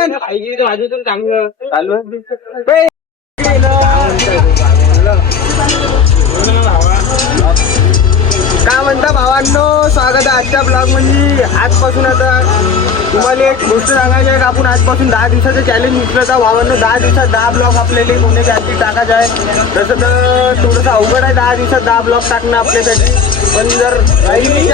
पण बाजूतून चांगलं चालू काय म्हणता भावांनो, स्वागत आहे आजच्या ब्लॉग मध्ये. आजपासून आता तुम्हाला एक गोष्ट सांगायची आहे. आपण आजपासून 10 दिवसाचं चॅलेंज उचलत आहोत भावांनो. 10 दिवसात 10 ब्लॉग आपल्याला कोणी जास्ती टाकायचं आहे. तसं तर थोडंसं अवघड आहे 10 दिवसात 10 ब्लॉग टाकणं आपल्यासाठी. पण जर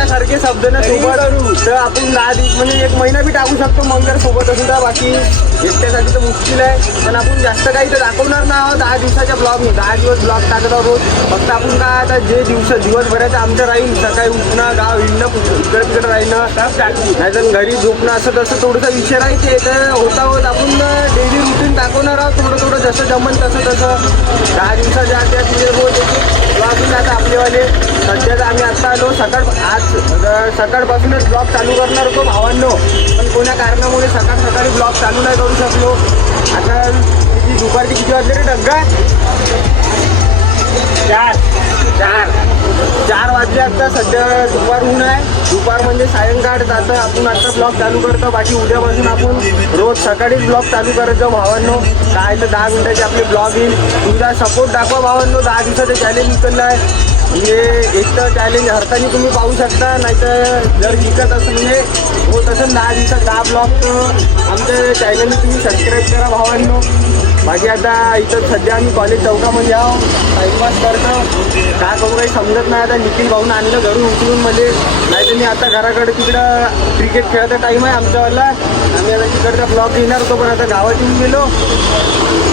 सारखे शब्द ना सोबत तर आपण 10 दिवस म्हणजे 1 महिना बी टाकू शकतो. मग जर सोबत असून तर बाकी एकट्यासाठी तर मुश्किल आहे. पण आपण जास्त काही तर दाखवणार नाही आहोत 10 दिवसाच्या ब्लॉग. 10 दिवस ब्लॉग टाकत आहोत रोज. फक्त आपण काय आता जे दिवसभराचं आमचं राहील, सकाळी उठणं, गाव हिंडणं, इकडे तिकडे राहणं, नाहीतर घरी झोपणं, असं तसं थोडंसं विषय राहायचे. तर होत आपण डेली रुटीन दाखवणार आहोत थोडं जसं जमन तसं 10 दिवसाच्या त्या तिथे रोज ब्लॉग आता आपलेवाले. सध्याच आम्ही आता आलो सकाळपासूनच ब्लॉग चालू करणार होतो भावांनो. पण कोण्या कारणामुळे सकाळी ब्लॉग चालू नाही करू शकलो. आता दुपारची किती वाजले रे डग्गा? 4 वाजले. आता सध्या दुपार ऊन आहे. दुपार म्हणजे सायंकाळ. आता आपण आता ब्लॉग चालू करतो. बाकी उद्यापासून आपण रोज सकाळीच ब्लॉग चालू करत जाऊ भावांनो. काय तर 10 मिनिटाचे आपले ब्लॉग येईल. तुमचा सपोर्ट दाखवा भावांनो. 10 दिवसाचं चॅलेंज उचललं आहे. म्हणजे एक तर चॅलेंज हरताना तुम्ही पाहू शकता. नाहीतर जर जिंकत असं म्हणजे होत असेल 10 दिवसात 10 ब्लॉग तर आमच्या चॅनलला तुम्ही सबस्क्राईब करा भावांनो. बाकी आता इथं सध्या आम्ही कॉलेज चौकामध्ये आहो. टाईमपास करतो. काय करू काही समजत नाही. आता निखिल भाऊन आणलं घरून उचलून म्हणजे. नाही तर मी आता घराकडे तिकडं क्रिकेट खेळायचा टाईम आहे आमच्यावाला. आम्ही आता तिकडचा ब्लॉग घेणार होतो. पण आता गावात येऊन गेलो.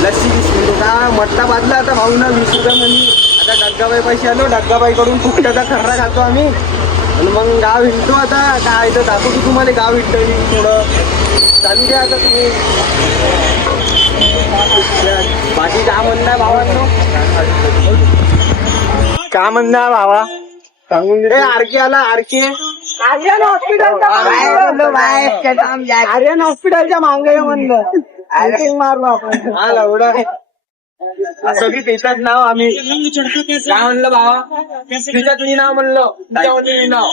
लस्सी म्हणजे का मट्टा बांधला आता भाऊनं 20 रुपयामध्ये. आता डग्गाबाई पैसे आलो. डग्गाबाईकडून फुकट्याचा खर्रा खातो आम्ही. आणि मग गाव हिंडतो. आता काय तर दाखवतो तुम्हाला गाव हिंडतो थोडं. चालू द्या आता तुम्ही. बाकी काय म्हणणार भावांनो? काय म्हणणार भावा? सांगून दे. आरके आला. आर्यन हॉस्पिटलच्या मागे म्हणलं. आर्के मारलो आपण. हा लवडा सगळी त्याच्यात नाव आम्ही काय म्हणलं भावा? तिच्यात मी नाव म्हणलं. तुझ्यामध्ये नाव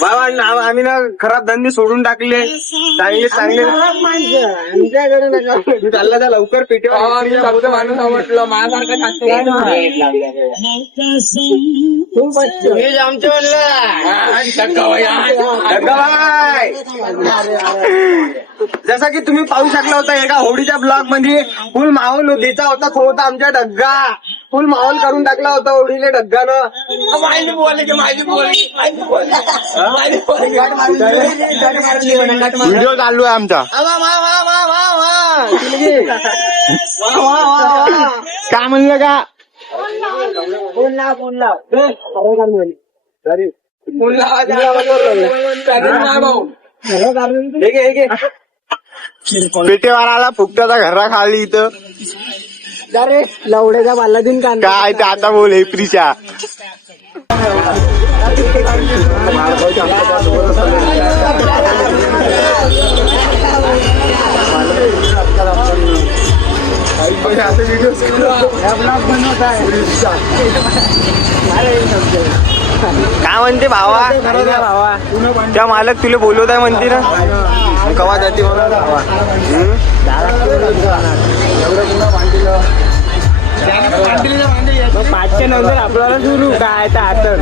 भावा. नाव आम्ही ना खराब धंदे सोडून टाकले. चांगले आमच्याकडे नका. तू चालला जा लवकर पेटेवर. माणूस आवडलं माझ्यासारखं जसा की तुम्ही पाहू शकला होता एका होडीच्या ब्लॉग मध्ये. फुल माहोल द्यायचा होता. थोडा आमच्या डग्गा फुल माहोल करून टाकला होता होडीले डग्गानं. व्हिडिओ चालू आहे आमचा. काय म्हणलं का? पेटेवाराला फुकटाचा घरा खाली इथं. अरे लवड्याचा बाल्ला दिन काय ते आता बोल हे प्रिशा. काय म्हणते भावा? त्या मालक तुला बोलवत आहे म्हणते ना. कवा जाते भावा? 5च्या नंतर आपल्याला सुरू काय तर आता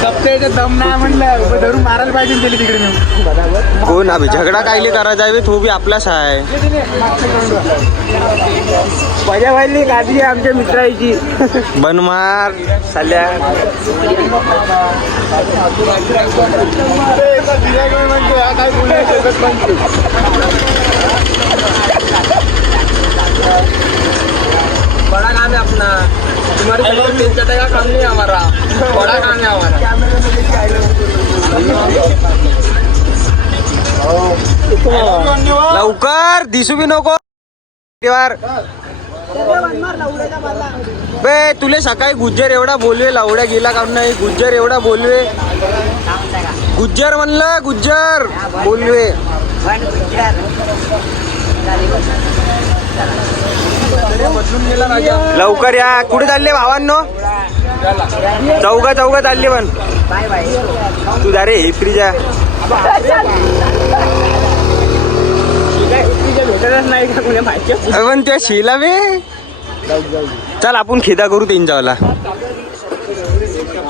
सप्त्याचं दम नाही म्हणलं धरून मारायला पाहिजे त्याला तिकडे. हो ना बी झगडा कायले करायचा आहे. तो बी आपलाच आहे. मजा व्हायली गादी आमच्या मित्राची. बनमार साल्या काय बड़ा काम है अपना. तुम्हारे तेल चटे का काम नहीं है हमारा. बड़ा काम है हमारा. लवकर दिसू बी नको. बे तुले सकाळी गुज्जर एवढा बोलवे. लावड्या गेला काम नाही. गुज्जर एवढा बोलवे. गुज्जर म्हणलं गुज्जर बोलवे. लवकर या. कुठे चालले भावांनो? चौघ चालले. पण तू जा रे फ्रीजा. विचारच नाही का कोणी माहिती पण त्या शिला बे चल आपण खेदा करू त्यांच्यावाला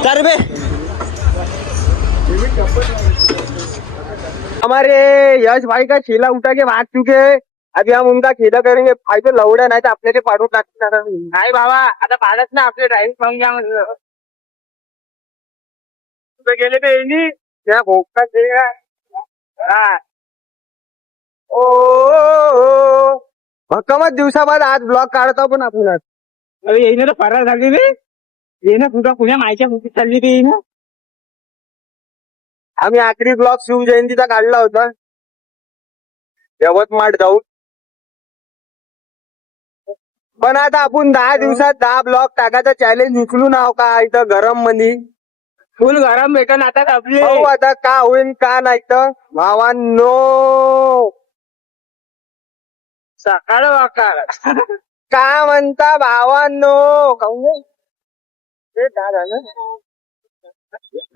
तर बे हमारे यश भाई का खेला उठा के भाग चुके हैं अभी हम उनका खेला करेंगे भाई तो लवड्या नाही तर आपल्याला पाडून टाकणार नाही बाबा आता पाहत ना आपले ड्रायव्हिंग पाहून घ्या म्हणलं कुठे गेले ते यांनी त्या भोगतात ते का हा. ओ भक्कमच दिवसाबाद आज ब्लॉग काढतो पण आपण अरे येईन तर फरार झाली रे येईन तुझा पुण्या मायच्या मुठीत चालली ते येईन आम्ही आखरी ब्लॉग शिवजयंतीचा काढला होता यवतमाळ जाऊन पण आता आपण 10 दिवसात 10 ब्लॉग टाकायचा चॅलेंज उचलू नाव का इथं गरम मध्ये फुल गरम भेटन आता आपली भाऊ आता का होईन का नाही तर भावांनो सकाळ वाकाळ का म्हणता भावांनो खाऊ ते झालं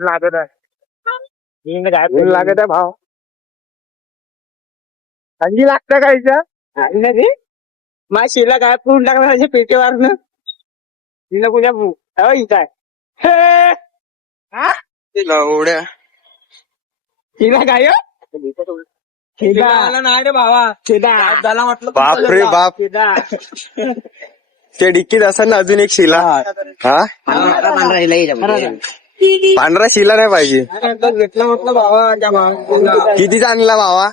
लागत आहे लागत आहे भाव थंडी लागतं का इथं मा शिला काय पूर्ण टाकणार पेटेवर न तिला कुठ्या इथं आहे लवड्या तिला काय नाही रे भावा झाला म्हटलं बाप रे बाप त्या डिक्कीत असं ना अजून एक शिला हा पांढरा शिला नाही पाहिजे घेतला म्हटलं भावा कितीचा आणला भावा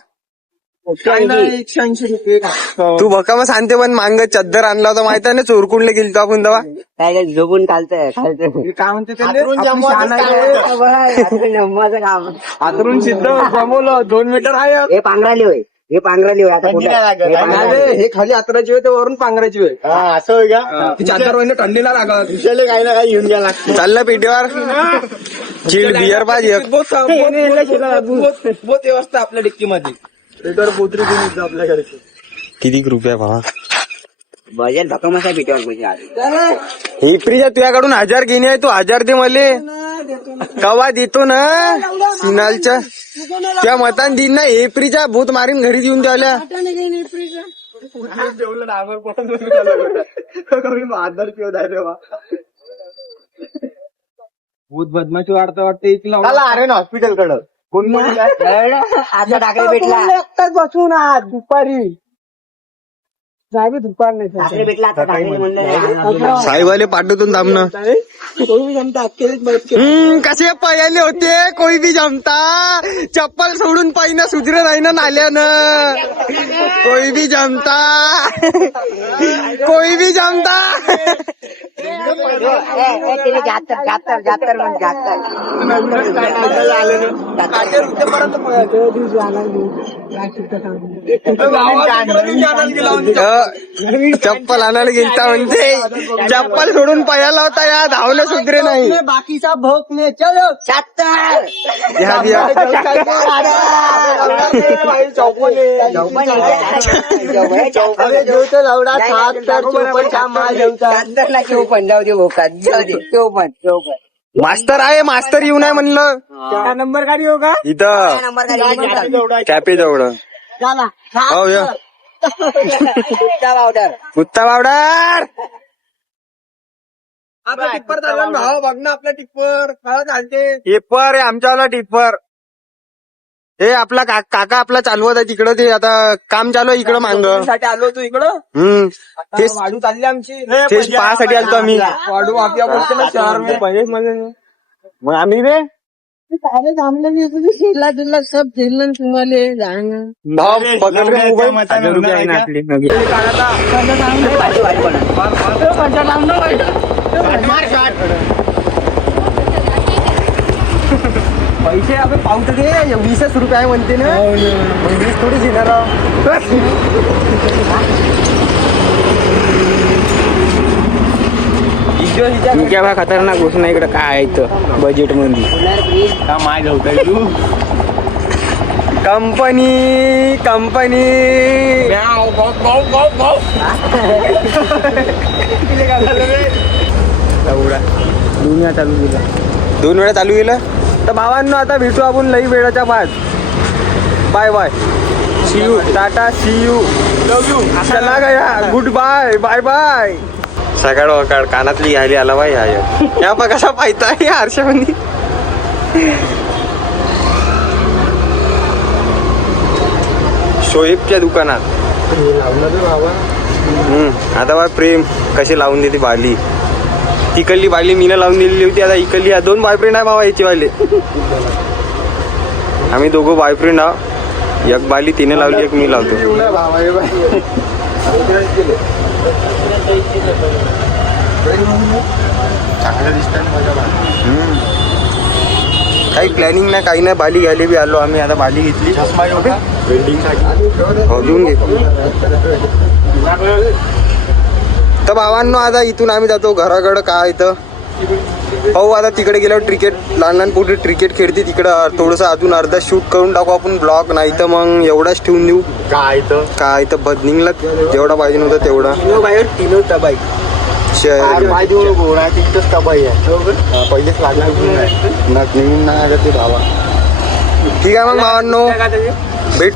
180 रुपये तू भक्का मग सांगते पण मांग चद्दर आणला होता माहिती आहे ना चोरकुंडले गेलतो आपण तेव्हा काय झोपून चालतंय काय म्हणते काम हातरून सिद्ध जमवलं 2 मीटर आहे हे पांघराली होय हे पांघराली होय आता हे खाली आतराची होय ते वरून पांघराची होय असं होय का ती चादर होईना थंडीला लागत विषयाला काही ना काही घेऊन घ्या लागतं चाललं पेटीवर चिल्ड बिअर पाहिजे बहुत व्यवस्था आपल्या डिक्कीमध्ये पेटीवर पोत्री घेऊन आपल्या घरची किती रुपया भावा बजेट भक्कमच आहे पिठेवर पैसे एप्रिलच्या तुझ्याकडून 1000 घेणे आहे तू 1000 दे मले कवा देतो ना सिनालच्या त्या मतान दिन ना एप्रिलच्या भूत मारीन घरी देऊन द्यावल्या जेवलं डांगर पडून भूत बदमाशी वाटते अरे ना हॉस्पिटल कडं कोण आता टाकले भेटला एकटाच बसून आज दुपारी दुपार नाही टाकले भेटला आता टाकले म्हणलं साईबाले पाठवतून थांबणं कसे पयाले होते कोई बी जमता चप्पल सोडून पाहिना सुधरे नाही ना नाल्यानं कोई बी जमता कोई बी जमता जातर चप्पल आणायला गेलता म्हणजे चप्पल सोडून पयाला होता या धावलं सुधरे नाही बाकीचा भोग ने चलो 76 ह्या बिया मास्तर आहे मास्तर येऊ नये म्हणलं नंबर गाडी हो का इथं नंबर कॅपे जवळ हो या कुत्ता बावडार आपला टिप्पर चालला भाव बघ ना आपला टिप्पर काय चालते टिप्पर आहे आमच्यावाला टिप्पर हे आपला काका आपला चालवत आहे तिकडं ते आता काम चालू आहे इकडं मांग साठी आलो तू इकडं तेच वाढू चालली आमची तेच पाहासाठी आलतो आम्ही वाढू आपल्या शहर मग आम्ही रे सब झेललं तुम्हाला भाव पकड रे मोबाईल. पैसे आपण पावतो दे 20 रुपये म्हणते ना 20 थोडी घेणार क्या बा खतरनाक घोषणा इकडे काय आहे इथं बजेट मध्ये का माय जाऊताय तू कंपनी दुनिया चालू केला 2 वेळा चालू केलं तर भावांनो आता भेटू आपण लई वेळाच्या बाद bye bye tata see you love you चला गया गुड बाय बाय बाय. सकाळ वकाळ कानातली घ्यायला आला बाई हा या बघ कसा पाहताय आरशामध्ये. शोएबच्या दुकानात आता बा प्रेम कशी लावून देते बाली. तिकडली बाली मीनं लावून दिलेली होती. आता इकडली 2 बॉयफ्रेंड आहे बाबा याची वाले. आम्ही दोघं बॉयफ्रेंड आहो. एक बाली तिने लावली एक मी लावतो. काही प्लॅनिंग नाही काही नाही. बाली घ्यायला बी आलो आम्ही. आता बाली घेतली हो घेऊन घे. तर भावांनो आता इथून आम्ही जातो घराकडं. काय इथं पाहू आता तिकडे गेल्यावर क्रिकेट लहान लहान पोटी क्रिकेट खेळते तिकडं. थोडंसं अजून अर्धा शूट करून टाकू आपण ब्लॉग. नाही तर मग एवढाच ठेवून देऊ. काय तर बदनिंगला जेवढा पाहिजे नव्हतं तेवढा. पहिलेच लागणार ते भावा. ठीक आहे मग भावांनो भेट.